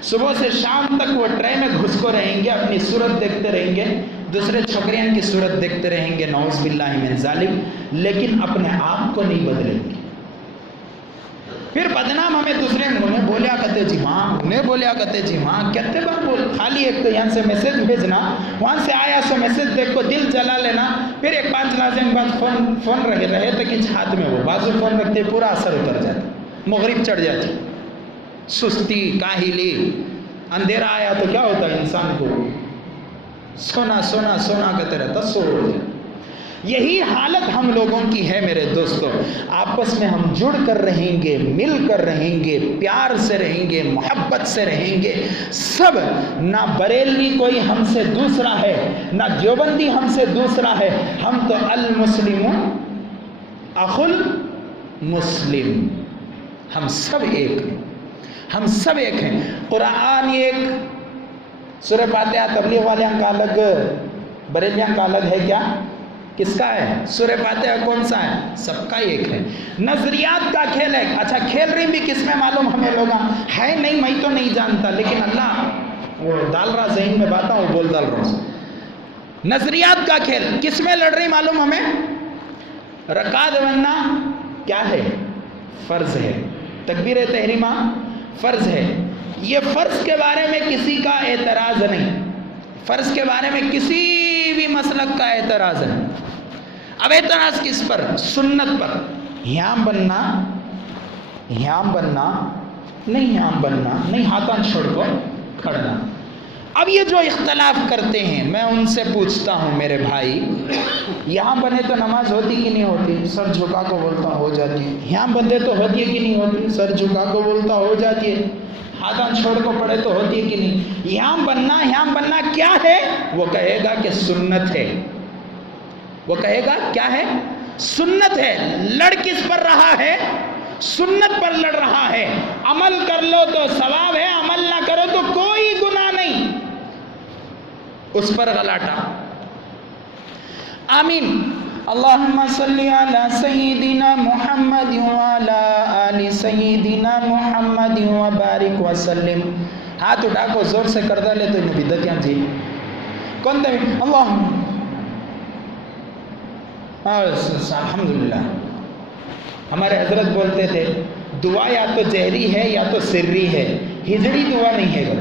صبح سے شام تک وہ ٹرے میں گھس کو رہیں گے, اپنی صورت دیکھتے رہیں گے, دوسرے چھوکریاں کی صورت دیکھتے رہیں گے, نعوذ باللہ من ظالم, لیکن اپنے آپ کو نہیں بدلیں گے. پھر بدنام ہمیں دوسرے انہیں بولیا کرتے جی ہاں, کہتے بار بول. خالی ایک تو یہاں سے میسج بھیجنا, وہاں سے آیا سو میسج دیکھ کو دل جلا لینا, پھر ایک 5 لازم بعد فون رہے تو کچھ ہاتھ میں, وہ بازو فون رکھتے پورا اثر اتر جاتا, مغرب چڑھ جاتی, سستی, کاہلی. اندھیرا آیا تو کیا ہوتا ہے انسان کو؟ سونا کہتے رہتا, سو ہو جائے. یہی حالت ہم لوگوں کی ہے میرے دوستو. آپس میں ہم جڑ کر رہیں گے, مل کر رہیں گے, پیار سے رہیں گے, محبت سے رہیں گے سب. نہ بریلوی کوئی ہم سے دوسرا ہے, نہ دیوبندی ہم سے دوسرا ہے. ہم تو المسلم اخو المسلم, ہم سب ایک ہیں, ہم سب ایک ہیں. قرآن ایک, سورہ فاتحہ تبلیغ والوں کا الگ, بریلیاں کا الگ ہے کیا؟ کس کا ہے؟ سورہ فاتحہ کون سا ہے؟ سب کا ایک ہے. نظریات کا کھیل ہے. اچھا کھیل رہی بھی کس میں معلوم ہمیں لوگ ہے نہیں, میں تو نہیں جانتا, لیکن اللہ وہ ڈال رہا ذہن میں باتاں, وہ بول ڈال رہا ہوں. نظریات کا کھیل کس میں لڑ رہی معلوم ہمیں؟ رکعت بننا کیا ہے؟ فرض ہے. تکبیر تحریمہ فرض ہے. یہ فرض کے بارے میں کسی کا اعتراض نہیں, فرض کے بارے میں کسی بھی مسلک کا اعتراض نہیں. اب اعتراض کس پر؟ سنت پر. یہاں بننا نہیں, ہاتھاں چھوڑ کو کھڑنا. اب یہ جو اختلاف کرتے ہیں, میں ان سے پوچھتا ہوں میرے بھائی, یہاں بنے تو نماز ہوتی کہ نہیں ہوتی؟ سر جھکا کو بولتا ہو جاتی ہے. یہاں بندے تو ہوتی ہے کہ نہیں ہوتی؟ سر جھکا کو بولتا ہو جاتی ہے. ہاتھاں چھوڑ کو پڑے تو ہوتی ہے کہ نہیں؟ یہاں بننا کیا ہے؟ وہ کہے گا کہ سنت ہے. وہ کہے گا کیا ہے؟ سنت ہے. لڑ کس پر رہا ہے؟ سنت پر لڑ رہا ہے. عمل کر لو تو ثواب ہے, عمل نہ کرو تو کوئی گناہ نہیں. اس پر غلاٹا. آمین. اللہم صلی علی سیدنا محمد وعلی آل سیدنا محمد وبارک وسلم. ہاتھ اٹھا کو زور سے کر ڈالے تو انہیں بدعتیاں جی کون دے. اللہم الحمدللہ. ہمارے حضرت بولتے تھے دعا یا تو جہری ہے یا تو سری ہے, ہجڑی دعا نہیں ہے.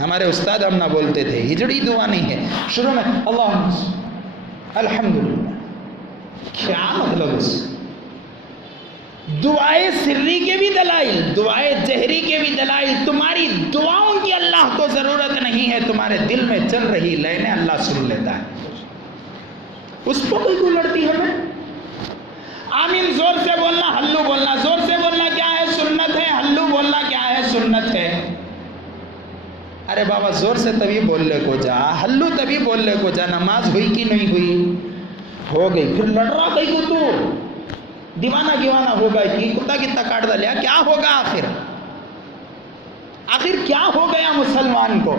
ہمارے استاد ہم نہ بولتے تھے، ہجڑی دعا نہیں ہے، شروع میں اللہ الحمدللہ، کیا مطلب اس؟ دعائے سری کے بھی دلائل، دعائے جہری کے بھی دلائل، تمہاری دعاؤں کی اللہ کو ضرورت نہیں ہے، تمہارے دل میں چل رہی لائنیں اللہ سن لیتا ہے، اس کو کوئی کیوں لڑتی ہمیں؟ آمین زور سے بولنا، ہلو بولنا، زور سے بولنا کیا ہے؟ سنت ہے، ہلو بولنا کیا ہے؟ سنت ہے۔ ارے بابا زور سے تبھی بولنے کو جا، ہلو تبھی بولنے کو جا، نماز ہوئی کہ نہیں ہوئی؟ ہو گئی، پھر لڑ رہا کہیں کو تو دیوانہ گیوانہ ہو گئے کہ کتا کتا کاٹ دلیا، کیا ہوگا آخر کیا ہو گیا مسلمان کو؟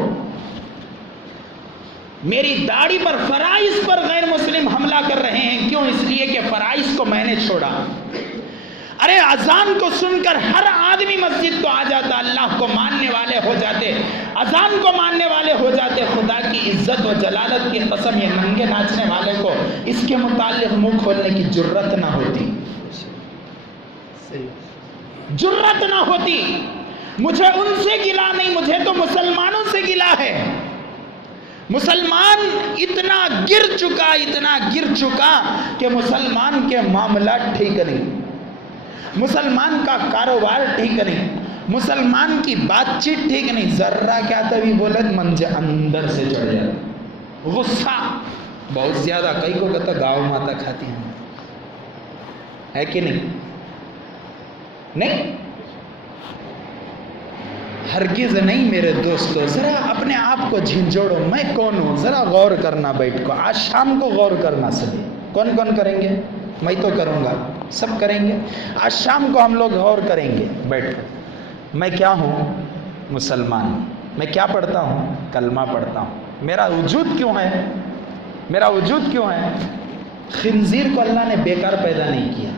میری داڑھی پر فرائض پر غیر مسلم حملہ کر رہے ہیں، کیوں؟ اس لیے کہ فرائض کو میں نے چھوڑا۔ ارے اذان کو سن کر ہر آدمی مسجد کو آ جاتا، اللہ کو ماننے والے ہو جاتے، اذان کو ماننے والے ہو جاتے، خدا کی عزت و جلالت کی قسم یہ ننگے ناچنے والے کو اس کے متعلق منہ کھولنے کی جرت نہ ہوتی، جرت نہ ہوتی۔ مجھے ان سے گلا نہیں، مجھے تو مسلمانوں سے گلا ہے۔ مسلمان اتنا گر چکا کہ مسلمان کے معاملات ٹھیک نہیں، مسلمان کا کاروبار ٹھیک نہیں، مسلمان کی بات چیت ٹھیک نہیں، ذرہ کیا تبھی بولت منجے اندر سے چڑھ جاتا، غصہ بہت زیادہ، کئی کو کہتا گاؤں ماتا کھاتی ہیں، ہے کہ نہیں؟ نہیں، ہرگز نہیں میرے دوستو۔ ذرا اپنے آپ کو جھنجھوڑو، میں کون ہوں ذرا غور کرنا، بیٹھ کو آج شام کو غور کرنا سبھی۔ کون کون کریں گے؟ میں تو کروں گا، سب کریں گے۔ آج شام کو ہم لوگ غور کریں گے بیٹھ کر، میں کیا ہوں؟ مسلمان۔ میں کیا پڑھتا ہوں؟ کلمہ پڑھتا ہوں۔ میرا وجود کیوں ہے؟ میرا وجود کیوں ہے؟ خنزیر کو اللہ نے بیکار پیدا نہیں کیا۔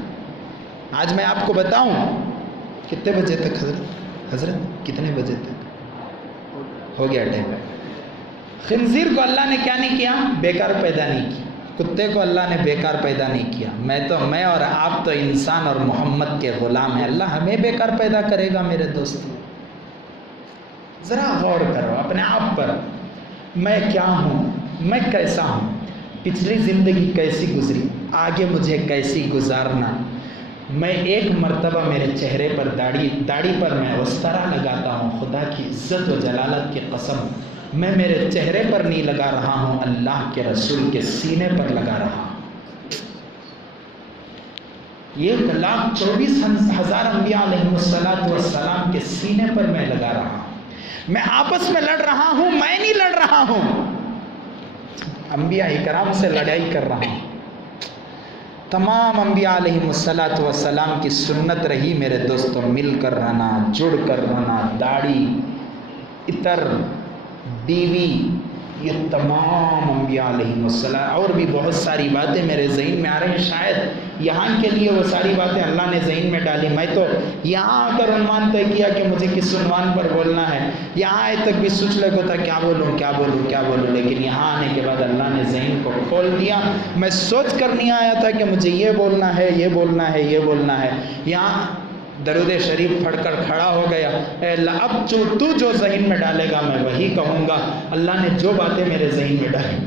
آج میں آپ کو بتاؤں کتنے بجے تک حضرت کتنے بجے تک ہو گیا ٹائم؟ خنزیر کو اللہ نے کیا نہیں کیا؟ بیکار پیدا نہیں کیا۔ کتے کو اللہ نے بیکار پیدا نہیں کیا۔ میں اور آپ تو انسان اور محمد کے غلام ہیں، اللہ ہمیں بیکار پیدا کرے گا؟ میرے دوست ذرا غور کرو اپنے آپ پر، میں کیا ہوں؟ میں کیسا ہوں؟ پچھلی زندگی کیسی گزری؟ آگے مجھے کیسی گزارنا؟ میں ایک مرتبہ میرے چہرے پر داڑھی پر میں وسترا لگاتا ہوں، خدا کی عزت و جلالت کی قسم میں میرے چہرے پر نہیں لگا رہا ہوں، اللہ کے رسول کے سینے پر لگا رہا ہوں۔ 1,24,000 انبیاء علیہ السلام کے سینے پر میں لگا رہا ہوں۔ میں آپس میں لڑ رہا ہوں، میں نہیں لڑ رہا ہوں، انبیاء اکرام سے لڑائی کر رہا ہوں۔ تمام انبیاء علیہ السلام کی سنت رہی میرے دوستوں، مل کر رہنا، جڑ کر رہنا، داڑھی، عطر، بیوی، یہ تمام انبیاء علیہ السلام، اور بھی بہت ساری باتیں میرے ذہن میں آ رہی ہیں، شاید یہاں کے لیے وہ ساری باتیں اللہ نے ذہن میں ڈالی۔ میں تو یہاں آ کر عنوان طے کیا کہ مجھے کس عنوان پر بولنا ہے، یہاں آئے تک بھی سوچ لگا تھا کیا بولوں، لیکن یہاں آنے کے بعد اللہ نے ذہن کو کھول دیا۔ میں سوچ کر نہیں آیا تھا کہ مجھے یہ بولنا ہے، یہ بولنا ہے، یہ بولنا ہے، یہاں درود شریف پڑھ کر کھڑا ہو گیا، اے اللہ اب تو جو ذہن میں ڈالے گا میں وہی کہوں گا۔ اللہ نے جو باتیں میرے ذہن میں ڈالی،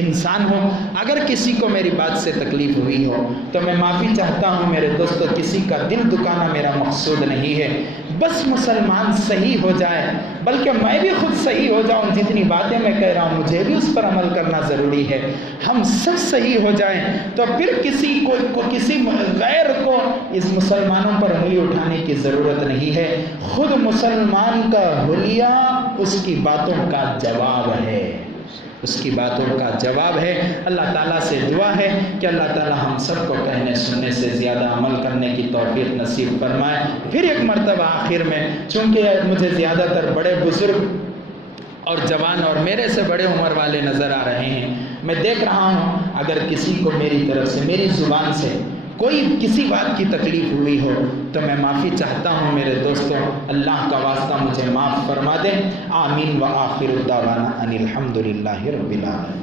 انسان ہو اگر کسی کو میری بات سے تکلیف ہوئی ہو تو میں معافی چاہتا ہوں میرے دوستو، کسی کا دل دکانا میرا مقصود نہیں ہے، بس مسلمان صحیح ہو جائے، بلکہ میں بھی خود صحیح ہو جاؤں، جتنی باتیں میں کہہ رہا ہوں مجھے بھی اس پر عمل کرنا ضروری ہے، ہم سب صحیح ہو جائیں تو پھر کسی غیر کو اس مسلمانوں پر انگلی اٹھانے کی ضرورت نہیں ہے۔ خود مسلمان کا حلیہ اس کی باتوں کا جواب ہے، اس کی باتوں کا جواب ہے۔ اللہ تعالیٰ سے دعا ہے کہ اللہ تعالیٰ ہم سب کو کہنے سننے سے زیادہ عمل کرنے کی توفیق نصیب فرمائے۔ پھر ایک مرتبہ آخر میں، چونکہ مجھے زیادہ تر بڑے بزرگ اور جوان اور میرے سے بڑے عمر والے نظر آ رہے ہیں، میں دیکھ رہا ہوں اگر کسی کو میری طرف سے، میری زبان سے کوئی کسی بات کی تکلیف ہوئی ہو تو میں معافی چاہتا ہوں میرے دوستوں، اللہ کا واسطہ مجھے معاف فرما دیں۔ آمین و آخر دعوانا ان الحمدللہ رب العالمین۔